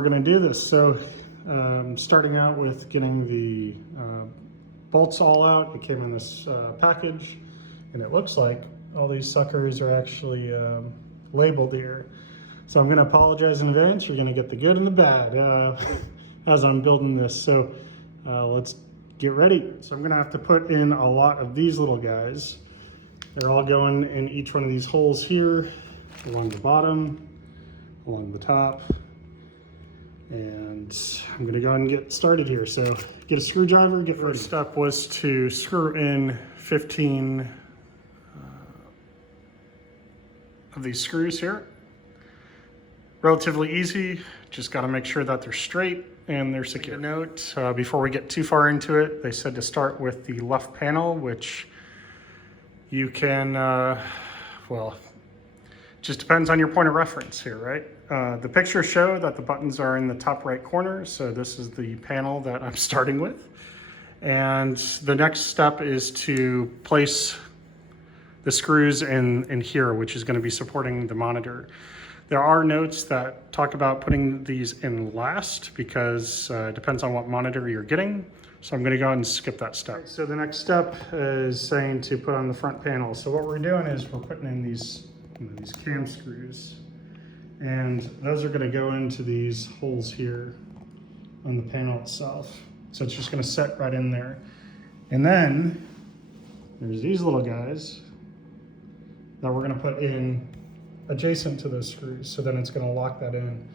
we're going to do this. So starting out with getting the bolts all out. It came in this package, and it looks like all these suckers are actually labeled here. So I'm going to apologize in advance. You're going to get the good and the bad as I'm building this. So let's get ready. So I'm going to have to put in a lot of these little guys. They're all going in each one of these holes here, along the bottom, along the top. And I'm gonna go ahead and get started here. So get a screwdriver, get ready. First step was to screw in 15 of these screws here. Relatively easy, just gotta make sure that they're straight and they're secure. Note, before we get too far into it, they said to start with the left panel, which you can, well, just depends on your point of reference here, right? The pictures show that the buttons are in the top right corner, so this is the panel that I'm starting with. And the next step is to place the screws in here, which is going to be supporting the monitor. There are notes that talk about putting these in last because it depends on what monitor you're getting. So I'm going to go ahead and skip that step. So the next step is saying to put on the front panel. So what we're doing is we're putting in these cam screws, and those are going to go into these holes here on the panel itself. So it's just going to set right in there. And then there's these little guys that we're going to put in adjacent to those screws. So then it's going to lock that in.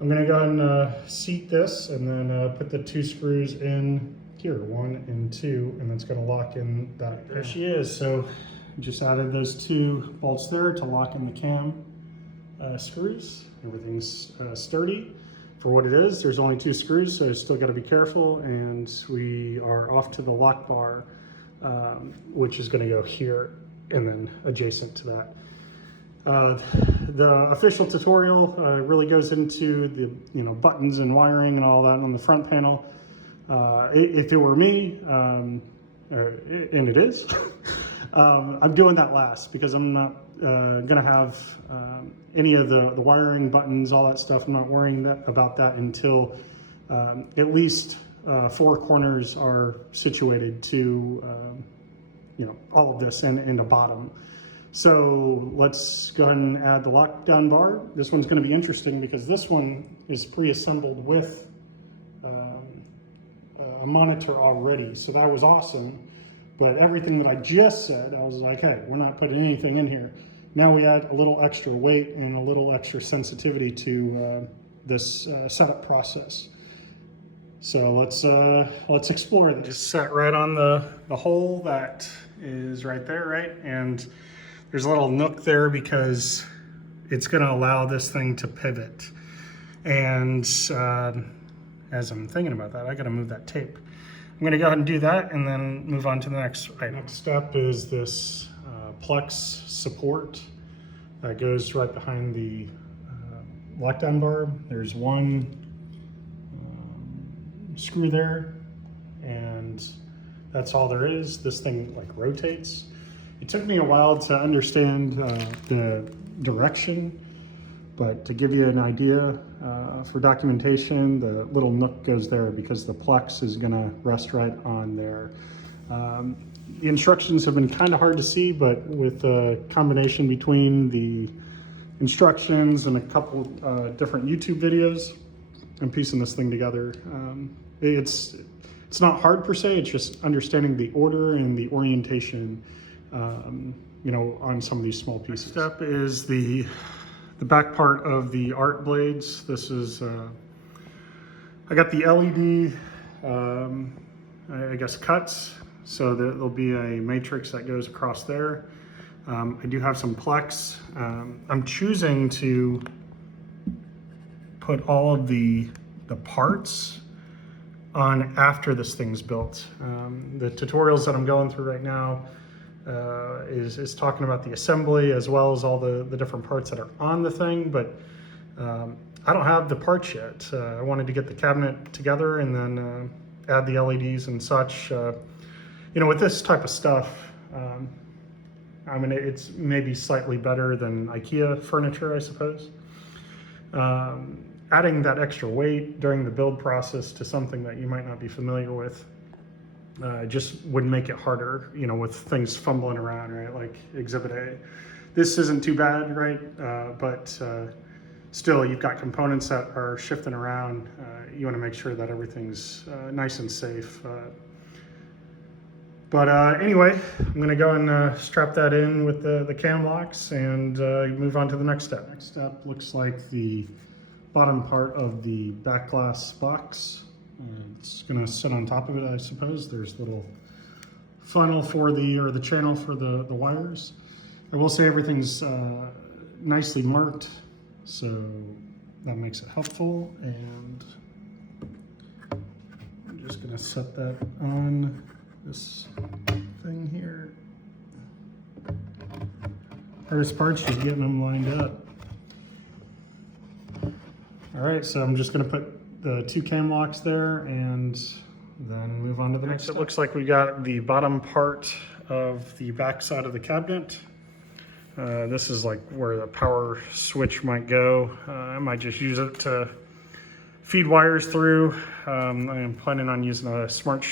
I'm going to go ahead and seat this and then put the two screws in here, 1 and 2, and that's going to lock in that. There she is. So just added those 2 bolts there to lock in the cam screws. Everything's sturdy for what it is. There's only 2 screws, so still got to be careful. And we are off to the lock bar, which is going to go here and then adjacent to that. The official tutorial really goes into the buttons and wiring and all that on the front panel. If it were me, and it is, I'm doing that last because I'm not gonna have any of the wiring, buttons, all that stuff. I'm not worrying about that until at least 4 corners are situated to all of this and a bottom. So let's go ahead and add the lockdown bar. This one's going to be interesting because this one is pre-assembled with a monitor already. So that was awesome. But everything that I just said, I was like, hey, we're not putting anything in here. Now we add a little extra weight and a little extra sensitivity to this setup process. So let's explore this. Just set right on the hole that is right there, right? And there's a little nook there because it's going to allow this thing to pivot. And as I'm thinking about that, I got to move that tape. I'm going to go ahead and do that and then move on to the next item. Next step is this Plex support that goes right behind the lockdown bar. There's one screw there, and that's all there is. This thing like rotates. It took me a while to understand the direction, but to give you an idea for documentation, the little nook goes there because the Plex is going to rest right on there. The instructions have been kind of hard to see, but with the combination between the instructions and a couple different YouTube videos, I'm piecing this thing together. It's not hard per se, it's just understanding the order and the orientation on some of these small pieces. Next step is the back part of the art blades. This is, I got the LED, I guess cuts, so there'll be a matrix that goes across there. I do have some Plex. I'm choosing to put all of the parts on after this thing's built. The tutorials that I'm going through right now is talking about the assembly as well as all the different parts that are on the thing, but I don't have the parts yet. I wanted to get the cabinet together and then add the LEDs and such. With this type of stuff, I mean, it's maybe slightly better than IKEA furniture, I suppose. adding that extra weight during the build process to something that you might not be familiar with just would make it harder, you know, with things fumbling around, right? Like Exhibit A. This isn't too bad, right? But still, you've got components that are shifting around. You want to make sure that everything's nice and safe. But anyway, I'm going to go and strap that in with the cam locks and move on to the next step. Next step looks like the bottom part of the back glass box. It's going to sit on top of it, I suppose. There's a little funnel for the channel for the wires. I will say everything's nicely marked, so that makes it helpful. And I'm just going to set that on this thing here. Hardest part's just getting them lined up. All right, so I'm just going to put the 2 cam locks there and then move on to the next step. It looks like we got the bottom part of the back side of the cabinet. This is like where the power switch might go. I might just use it to feed wires through. I am planning on using a smart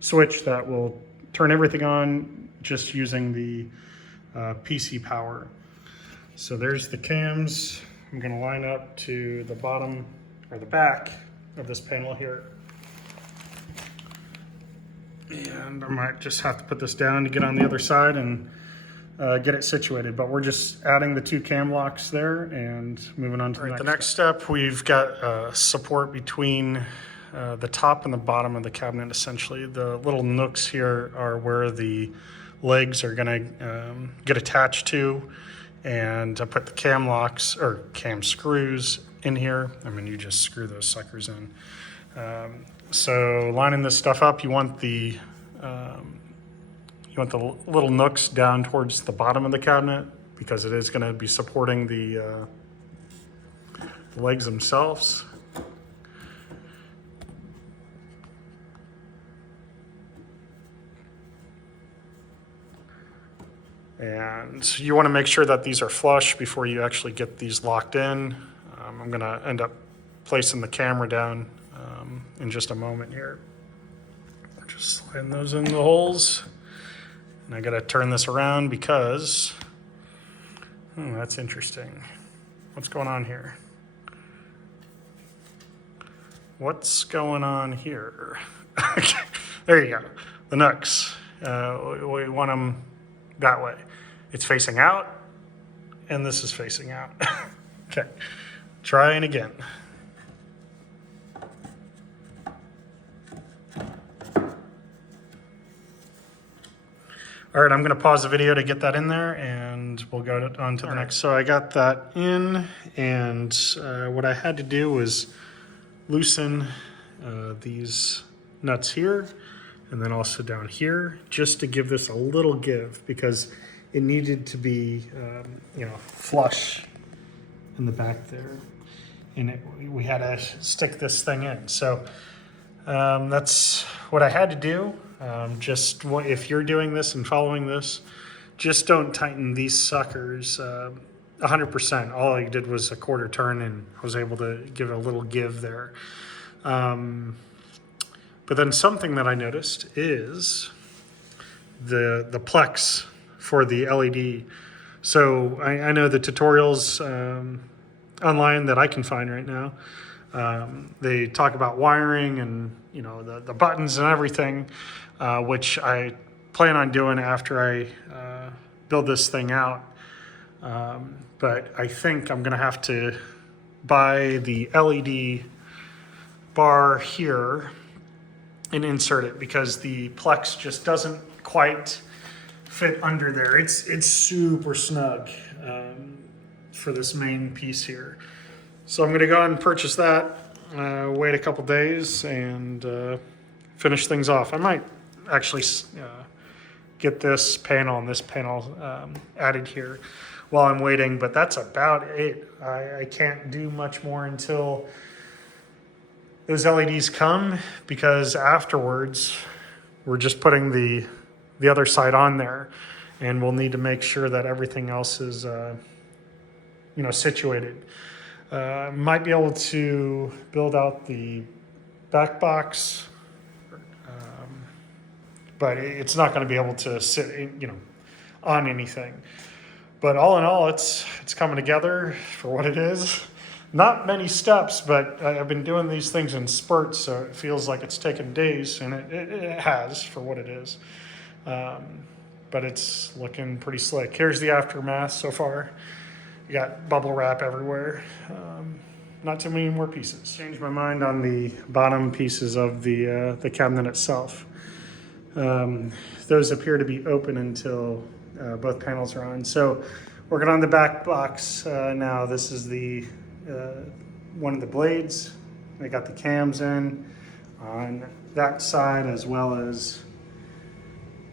switch that will turn everything on just using the PC power. So there's the cams. I'm going to line up to the bottom or the back of this panel here. And I might just have to put this down to get on the other side and get it situated, but we're just adding the 2 cam locks there and moving on to the next step. We've got support between the top and the bottom of the cabinet. Essentially, the little nooks here are where the legs are going to get attached to, and I put the cam locks or cam screws in here. I mean, you just screw those suckers in. So lining this stuff up, you want the little nooks down towards the bottom of the cabinet because it is going to be supporting the legs themselves. And you want to make sure that these are flush before you actually get these locked in. I'm going to end up placing the camera down in just a moment here. Just sliding those in the holes. And I got to turn this around because, that's interesting. What's going on here? What's going on here? Okay, there you go. The nooks. We want them that way. It's facing out, and this is facing out. Okay, trying again. All right, I'm gonna pause the video to get that in there and we'll go on to the next. So I got that in, and what I had to do was loosen these nuts here and then also down here just to give this a little give because it needed to be, flush in the back there. And we had to stick this thing in. So that's what I had to do. If you're doing this and following this, just don't tighten these suckers 100%. All I did was a quarter turn and I was able to give it a little give there. But then something that I noticed is the plex for the LED. So I know the tutorials online that I can find right now, they talk about wiring and the buttons and everything, which I plan on doing after I build this thing out. But I think I'm gonna have to buy the LED bar here and insert it because the plex just doesn't quite fit under there. It's super snug for this main piece here. So I'm gonna go ahead and purchase that, wait a couple days and finish things off. I might actually get this panel and this panel added here while I'm waiting, but that's about it. I can't do much more until those LEDs come because afterwards we're just putting the other side on there and we'll need to make sure that everything else is situated. Might be able to build out the back box, but it's not going to be able to sit, on anything. But all in all, it's coming together for what it is. Not many steps, but I've been doing these things in spurts, so it feels like it's taken days, and it has for what it is. But it's looking pretty slick. Here's the aftermath so far. You got bubble wrap everywhere. Not too many more pieces. Changed my mind on the bottom pieces of the cabinet itself. Those appear to be open until both panels are on. So working on the back box now. This is the one of the blades. I got the cams in on that side as well as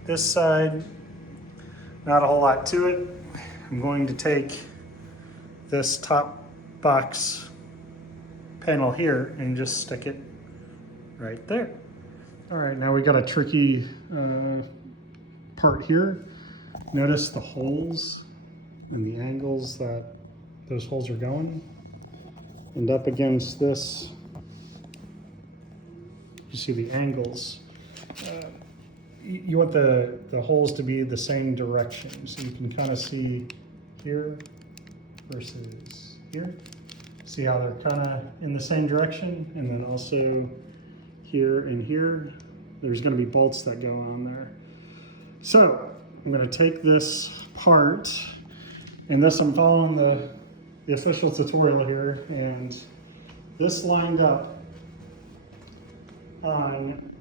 this side. Not a whole lot to it. I'm going to take this top box panel here and just stick it right there. All right, now we got a tricky part here. Notice the holes and the angles that those holes are going. And up against this, you see the angles. You want the holes to be the same direction. So you can kind of see here versus here. See how they're kind of in the same direction? And then also here and here, there's going to be bolts that go on there. So I'm going to take this part, and this I'm following the official tutorial here, and this lined up on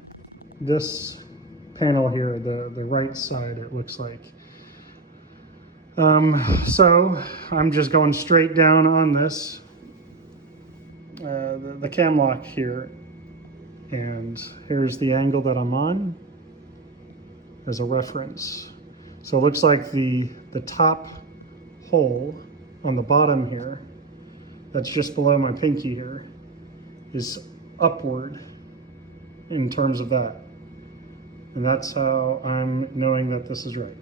this panel here, the right side, it looks like. So I'm just going straight down on this, the cam lock here, and here's the angle that I'm on as a reference. So it looks like the top hole on the bottom here, that's just below my pinky here, is upward in terms of that. And that's how I'm knowing that this is right.